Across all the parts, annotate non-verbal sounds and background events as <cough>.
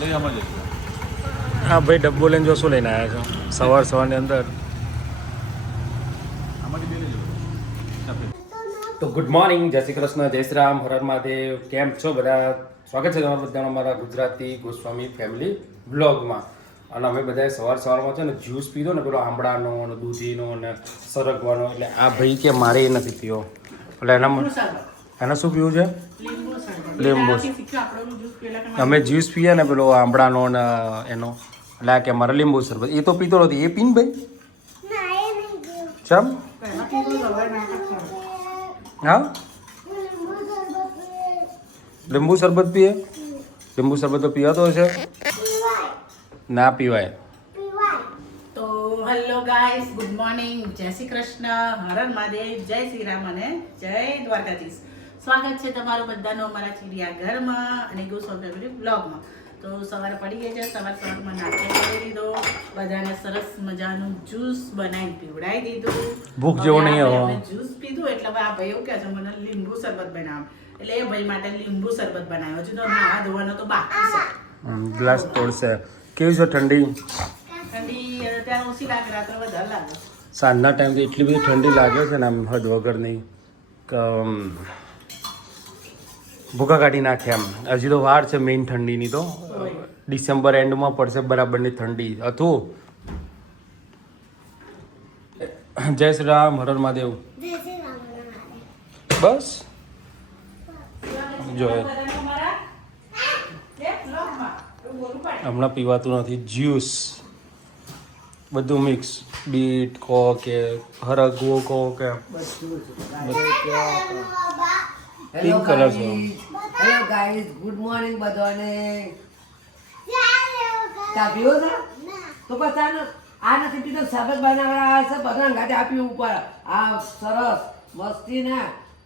લઈ આમાં જઈશું હા ભાઈ ડબ્બો લઈને જો શું લઈને આવ્યા છો. સવાર સવારની અંદર. તો ગુડ મોર્નિંગ જય શ્રી કૃષ્ણ જય શ્રી રામ હર મહાદેવ. કેમ છો બધા? સ્વાગત છે તમારા બધાનો અમારા ગુજરાતી ગોસ્વામી ફેમિલી બ્લોગમાં અને અમે બધાએ સવાર સવારમાં છે ને જ્યુસ પીધો ને પેલો આંબળાનો અને દૂધીનો અને સરગવાનો. એટલે આ ભાઈ કે મારે એ નથી પીવો. એટલે એના એને શું પીવું છે? લીંબુ અમે જ્યુસ પીએ ને પેલો આંબળાનો ને એનો. એટલે આ કે મારે લીંબુ શરબત. એ તો પીતો નથી એ પીને ભાઈ. ચમ? હા? લીંબુ શરબત પીએ? લીંબુ શરબત તો પીવાતો હશે. ના પીવાય. તો હેલો ગાઈસ ગુડ મોર્નિંગ જય શ્રી કૃષ્ણ. હરણ મહાદેવ. જય શ્રી રામ અને જય દ્વારકાધીશ. સ્વાગત છે તમારું બધાનું અમારા ચિડિયા ઘરમાં અને ગુસ ફેમિલી બ્લોગમાં તો સવારે પડી ગઈ છે સવાર સવારમાં નાસ્તો કરી દીધો બધાને સરસ મજાનું જ્યુસ બનાવીને પીવડાવી દીધું. ભૂખ જેવો નહીં હવે. જ્યુસ પીધું એટલે હવે આ ભાઈ એવું કહે છે મને લીંબુ શરબત બનાવ. એટલે એ ભાઈ માટે લીંબુ શરબત બનાવ્યો. છે તો નાવા ધોવાનો તો બાકી છે. ગ્લાસ તોડશે. કેવી છે ઠંડી? ઠંડી અત્યારે ઓછી લાગે રાત્રે વધારે લાગે. સાંજના ટાઈમથી એટલી બધી ઠંડી લાગે છે ને આમ હદ વગર નહીં. ભૂકા કાઢી નાખે એમ. હજી તો વાર છે મેઇન ઠંડીની તો. ડિસેમ્બર એન્ડમાં પડશે બરાબરની ઠંડી. હતું જય શ્રી રામ હરર મહાદેવ. બસ. જો હમણાં પીવાતું નથી. જ્યુસ. બધું મિક્સ. બીટ કહો કે હરગવો કહો કે પિંક કલર છે. હેલો ગાઈઝ ગુડ મોર્નિંગ બધાને. ચા પીવો છે? તો આનો- આ નથી પીધો શરબત બનાવવા છે. બધા ગાતે આપી ઉપર. આ સરસ, મસ્તી ને.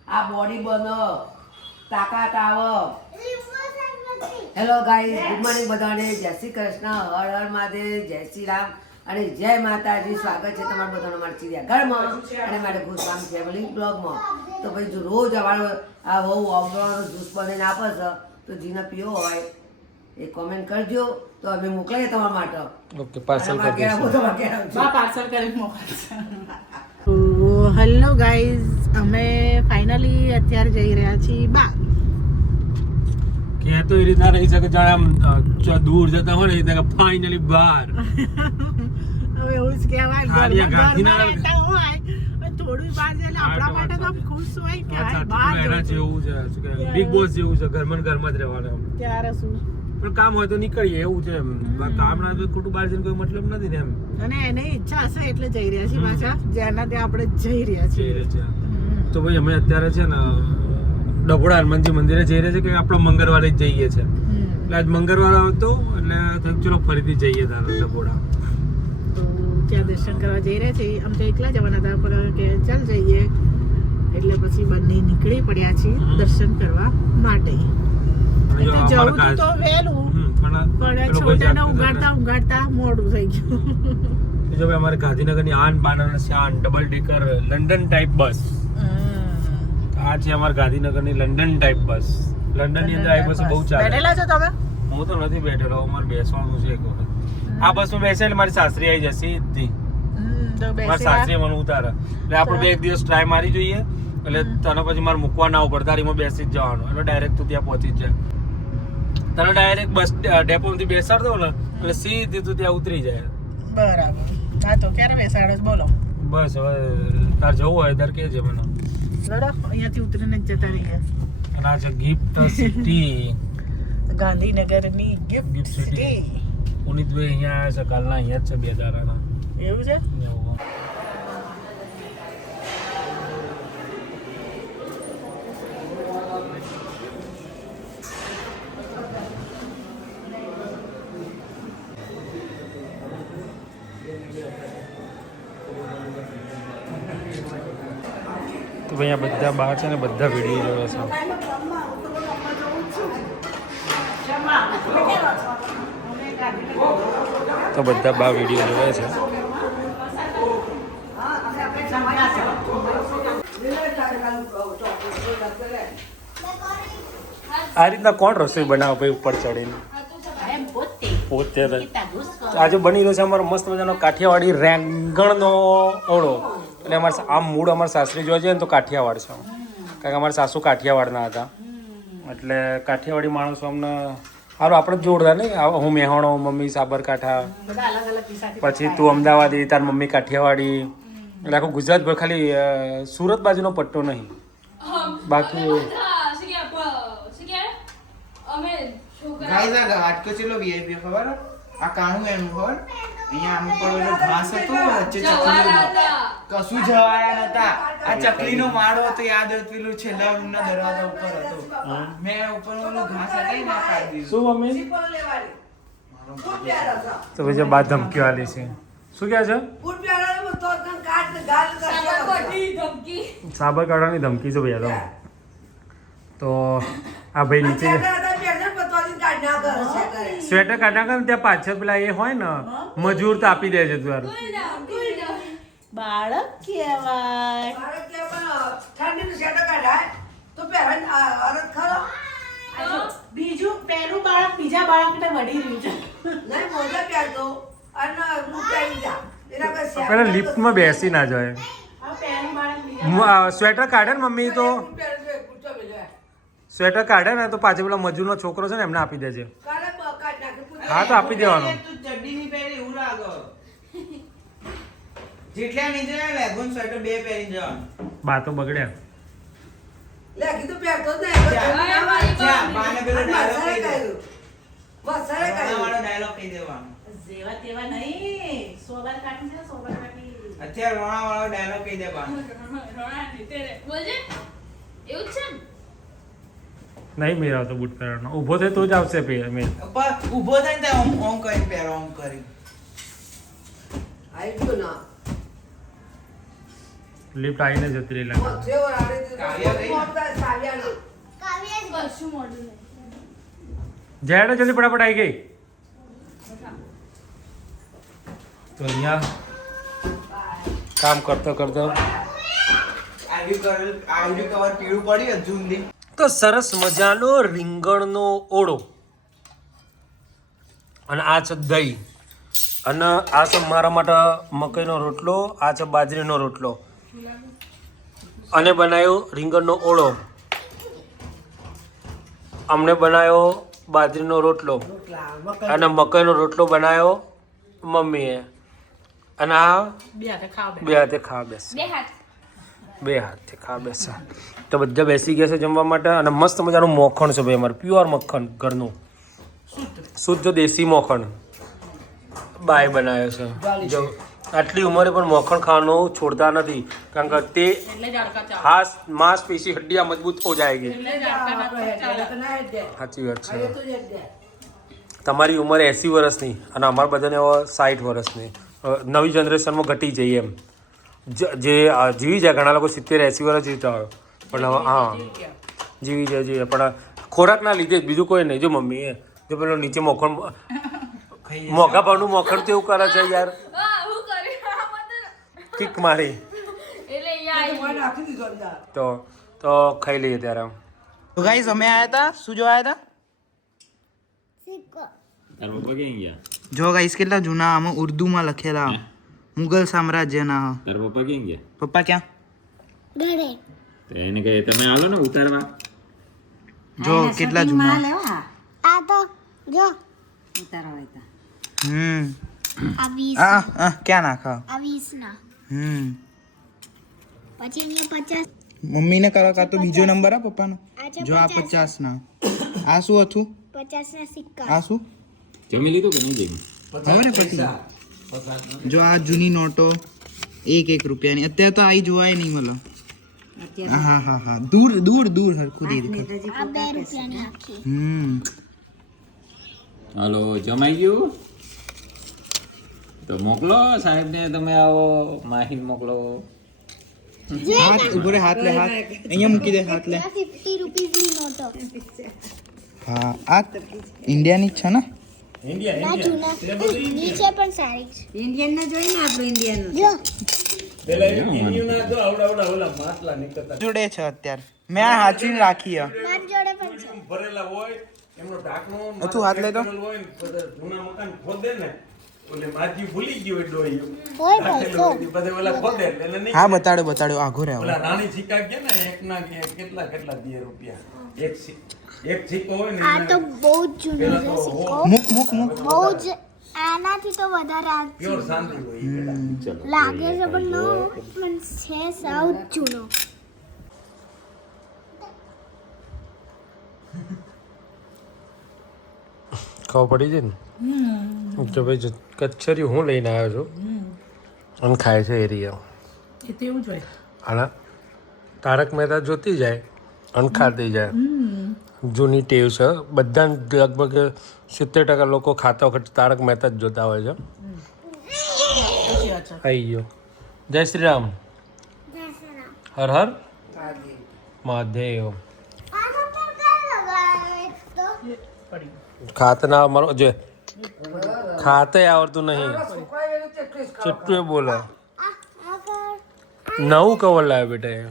આ બોડી બનો. તાકાત આવો. હેલો ગાઈઝ ગુડ મોર્નિંગ બધાને. જય શ્રી કૃષ્ણ. હર હર મહાદેવ. જય શ્રી રામ. અને જય માતાજી. સ્વાગત છે તમારું બધાનું મારા ચિડિયા ઘરમાં. અને મારે ગોસ્વામી ફેમિલી બ્લોગમાં તો ભાઈ જો રોજ અમારો આ બહુ અવગણવાનો જ્યુસ બનાવીને આપે છે તો જીને પીવો હોય એ કોમેન્ટ કરજો. તો અમે મોકલીએ તમારા માટે. ઓકે પાર્સલ કરી દઈશું. પાર્સલ કરી મોકલશે હેલો ગાઈઝ અમે ફાઇનલી અત્યારે જઈ રહ્યા છીએ બા. કે તો એ રીતના રહી શકે જાણે આમ દૂર જતા હોય ને એ રીતના ફાઇનલી બહાર. <laughs> હવે એવું જ કહેવાય ગાંધીનગર- હોય થોડું બહાર જાય એટલે આપણા માટે તો ખુશ હોય કે હાય બહાર જવું. છે શું બિગ બોસ જેવું છે ઘરમાં ઘરમાં જ રહેવાનું ત્યારે શું? પણ કામ હોય તો નીકળીએ એવું છે એમ. કામ ના ખોટું બહાર જઈને કોઈ મતલબ નથી ને એમ. અને એને ઈચ્છા હશે એટલે જઈ રહ્યા છીએ પાછા. જેના ત્યાં આપણે જઈ રહ્યા છીએ. તો ભાઈ અમે અત્યારે છે ને ડભોડા હનુમાનજી મંદિરે જઈ રહ્યા છે કે આપણે મંગળવારે જ જઈએ છે. એટલે આજ મંગળવાર આવતો એટલે ચલો ફરીથી જઈએ તારે ડભોડા. ત્યાં દર્શન કરવા જઈ રહ્યા છીએ આમ તો એકલા જવાના હતા પણ કે ચાલ જઈએ. એટલે પછી બંને નીકળી પડ્યા છીએ દર્શન કરવા માટે. અમારા જવું તો વહેલું. પણ પણ પેલો ભાઈ છોટાને ઉગાડતા ઉગાડતા મોડું થઈ ગયું. જો અમારે ગાંધીનગરની આન બાન અને શાન double decker London type bus આ છે અમારે ગાંધીનગરની લંડન ટાઈપ બસ લંડનની અંદર આવી બસ બહુ ચાલે. બેઠેલા છો તમે? હું તો નથી બેઠેલો અમારે બેસવાનું છે એક વખત. આ બસમાં બેસે એટલે મારી સાસરી આવી જશે સીધી. મારી સાસરી મને ઉતારે. એટલે આપણે બે એક દિવસ ટ્રાય મારી જોઈએ. એટલે તને પછી મારે મૂકવા ના ઉપર તારીમાં બેસી જ જવાનું. એટલે ડાયરેક્ટ તું ત્યાં પહોંચી જ જાય તને ડાયરેક્ટ બસ ડેપોમાંથી બેસાડ દઉં ને એટલે સીધી તું ત્યાં ઉતરી જાય. બરાબર. હા તો ક્યારે બેસાડો બોલો. બસ હવે તાર જવું હોય તાર કે છે મને. લડો અહીંયાથી ઉતરીને જ જતા રહીએ. અને આ છે ગિફ્ટ સિટી ગાંધીનગરની ગિફ્ટ સિટી પુનિતભાઈ અહીંયા આવ્યા છે કાલના અહીંયા જ છે બે દારાના એવું છે? તો ભાઈ બધા બહાર છે ને બધા વીડિયો જોવે છે. તો બધા બા વીડિયો જોવે છે. આ રીતના કોણ રસોઈ બનાવે ભાઈ ઉપર ચડીને? પોતે આજે બની રહ્યો છે અમારો મસ્ત મજાનો કાઠિયાવાડી રેંગણનો ઓળો. એટલે અમારે આમ મૂળ અમારા સાસરી જોવા જઈએ ને તો કાઠિયાવાડ છે. કારણ કે અમારા સાસુ કાઠિયાવાડના હતા. એટલે કાઠિયાવાડી માણસો અમને સારું આપણે જ જોરદાર નહીં? આ હું મેહોણો મમ્મી સાબરકાંઠા. બધા અલગ અલગ દિશાથી પછી તું અમદાવાદી તાર મમ્મી કાઠિયાવાડી. એટલે આખું ગુજરાતભર ખાલી સુરત બાજુનો પટ્ટો નહીં. બાકી ગાઈઝ આ હાટકો ચેલો વીઆઈપી ખબર? આ કાણું એમ ખબર? અહીંયા આમ ઉપર ઓલો ઘાસ હતો વચ્ચે ચકલી કશું જવાયા નતા. આ ચકલીનો માળો હતો યાદ હોય પેલું છેલ્લા રૂમના દરવાજા ઉપર હતો. મેં ઉપર ઓલું ઘાસ હટાઈ ના કાઢી દીધું. શું મમ્મી. તો પછી બા ધમકી વાલી છે. શું કહે છે? સાબરકાંઠાની ધમકી છે ભૈયા તો તો આ ભાઈ નીચે છેટા હતા પહેરને પતવાળી કાઢ ના કરે છે કરે. સ્વેટર કાઢ્યા કરે ત્યાં પાછળ પેલા એ હોય ને મજૂર તો આપી દે છે તું બાળક કેવાય મારે કે ઠંડીનું સ્વેટર કાઢાય તો પહેરવાને આ ખરો? બીજું પહેલું બાળક બીજા બાળકને વળી રહ્યું છે. નહીં મોજા પહેરતો. અને હું પહેરી જા. એના કોઈ સ્વેટર પેલા તો- લિફ્ટમાં બેસી ના જાય. સ્વેટર કાઢે ને મમ્મી તો. સ્વેટર કાઢે ને તો પાછળ પેલા મજૂરનો છોકરો છે ને એમને આપી દેજે કાલે બ- કાઢ નાખે, પૂછો. હા તો આપી દેવાનો. તું ચડ્ડી ની પહેરી એવું લાગે જેટલા નીચે લેગોન સ્વેટર બે પહેરી જવાનું. બા તો બગડ્યા લે, કીધું પહેરતો જ નહીં. બાને પેલો dialogue કહી દે. કહ્યું. કહ્યું. વાળો ડાયલોગ કહી દેવાનો. જેવા તેવા નહીં. સોબર કાઢી દે સોબર કાઢી અત્યારે રોણા વાળો ડાયલોગ કહી દેવાનો. નહીં મેરા તો બૂટ પહેરવાનો. ઊભો થાય તો જ આવશે મેં. ઊભો થાય ને ઓમ ઓમ કરી પહેરો ઓમ કરી આવી ગયો ના. લિફ્ટ આવીને જતી રહી લાગે. જેડ જલ્દી ફટાફટ આવી ગઈ. તો અહીંયા કામ કરતો કરતો આવ્યું કવર પીળું પડ્યું હજુ તો સરસ મજાનો રીંગણનો ઓળો. અને આ છે દહીં. અને આ છે મારા માટે મકઈનો રોટલો આ છે બાજરીનો રોટલો. અને બનાવ્યો રીંગણનો ઓળો. અમને બનાવ્યો બાજરીનો રોટલો. અને મકઈનો રોટલો બનાવ્યો મમ્મીએ. અને આ બે હાથે ખાવ બે બે હાથે ખાવા બેસ. બે હાથથી ખા બેસા. તો બધા બેસી ગયા છે જમવા માટે અને મસ્ત મજાનું મોખણ છે ભાઈ અમારે પ્યોર મખણ ઘરનું. શુદ્ધ દેશી મોખણ. બાય બનાવ્યો છે. જો આટલી ઉંમરે પણ મોખણ ખાવાનું છોડતા નથી કારણ કે તે હાસ અડકા ચાલે. હડ્ડિયા મજબૂત હો જાયગી. સાચી વાત છે. તમારી ઉંમર એંસી વર્ષની અને અમારા બધાને સાઠ વર્ષની. નવી જનરેશનમાં ઘટી જઈએ એમ. જ- જીવી જાય ઘણા લોકો સિત્તેર એસી વર્ષ જીવતા હોય. પણ હવે હા. જીવી જાય જીવી પણ ખોરાકના લીધે બીજું કોઈ નહીં. જો મમ્મી એ જો પેલો નીચે મોખણ મોઘા ભાવનું મોખણ તો એવું કરે છે યાર. કિક મારી. તો તો ખાઈ લઈએ ત્યારે તો ગાઈસ અમે આયા હતા. શું જોવા આયા હતા? જો ગાઈસ કેટલા જૂના આમાં ઉર્દુમાં લખેલા. મુગલ સામ્રાજ્યના. તારા પપ્પા ક્યાં ગયા? પપ્પા ક્યાં? તો એને કહે તમે આવો ને ઉતારવા. જો કેટલા જૂના. આ તો જો. હમ હતા હમ. આ આ ક્યાં નાખા? આ 20 ના હમ. પછી અહીંયા પચાસ. મમ્મીને કરો કા તો બીજો નંબર આ પપ્પાનો? જો આ પચાસ. ના આ શું હતું? પચાસ ના સિક્કા. આ શું? જમી લીધું કે નહીં જમી? હવે ને પછી જો આ જૂની નોટો એક એક રૂપિયાની. અત્યારે તો આઈ જોવાય નહીં મળે હા હા હા. દૂર દૂર દૂર હરખું બે હમ. હાલો જમાઈ ગયું? તો મોકલો સાહેબને તમે આવો. માહીન મોકલો. હાથ ઊભો રે હાથ લે હાથ. અહીંયા મૂકી દે હાથ લે. આ ફિફ્ટી નોટો. હા આ ઇન્ડિયાની જ છે ને? ના જૂના નીચે પણ સારી છે. ઇન્ડિયન ના જોઈને આપણે ઇન્ડિયન જો. જોડે છે અત્યારે. મેં આ હાચવીને રાખી હે. મારી જોડે પણ છે. એમનો ઢાંકણો તું હાથ લેતો. હોય ને જૂના મકાન ખોદે ને હોય હોય હોય હા બતાડો બતાડો આઘો રહે ઓલા રાણી સિક્કા કે ને એક ના કેટલા કેટલા બે રૂપિયા. એક એક સિક્કો હોય ને આ તો બહુ જ જૂનો છે સિક્કો. મુક મુક મુક. બહુ જ આનાથી તો વધારે આ પ્યોર શાંતિ હોય ચલો લાગે છે પણ નો પણ છે સાવ જૂનો. ખબર પડી છે ને? તો ભાઈ જો કચ્છરી હું લઈને આવ્યો છું. અને ખાય છે એરિયા એ તો એવું જ હોય. અને તારક મહેતા જોતી જાય. અને ખાતી જાય. જૂની ટેવ છે. બધા લગભગ સિત્તેર ટકા લોકો ખાતા વખત તારક મહેતા જ જોતા હોય છે. આવી ગયો. જય શ્રી રામ. હર હર. મહાદેવ. ખાત ના અમારો જે ખાતે આવડતું નહીં. છોકરાએ એનું તેટલું જ ખાવ. ચેટલું એ બોલે. નવું કવર લાવ્યો બેટા એ.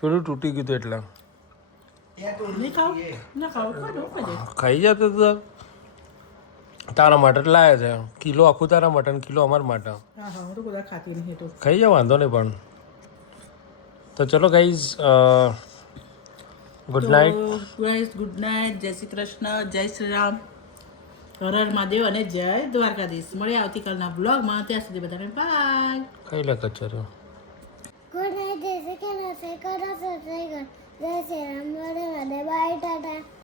પેલું તૂટી ગયું એટલે. ખાઈ જતો તો તારા. માટે લાયા છે. કિલો આખું તારા માટે ને કિલો અમારા માટે. ખાઈ જાવ વાંધો નહીં પણ. તો ચલો guys good night guys good night Jai Shri Krishna જય શ્રી રામ. હર હર મહાદેવ અને જય દ્વારકાધીશ. મળીએ આવતીકાલના બ્લોગમાં ત્યાં સુધી બધાને બાય કઈ લે કચરો. ગુડ નાઇટ જય શ્રી કૃષ્ણ જય શ્રી રામ બાય ટાટા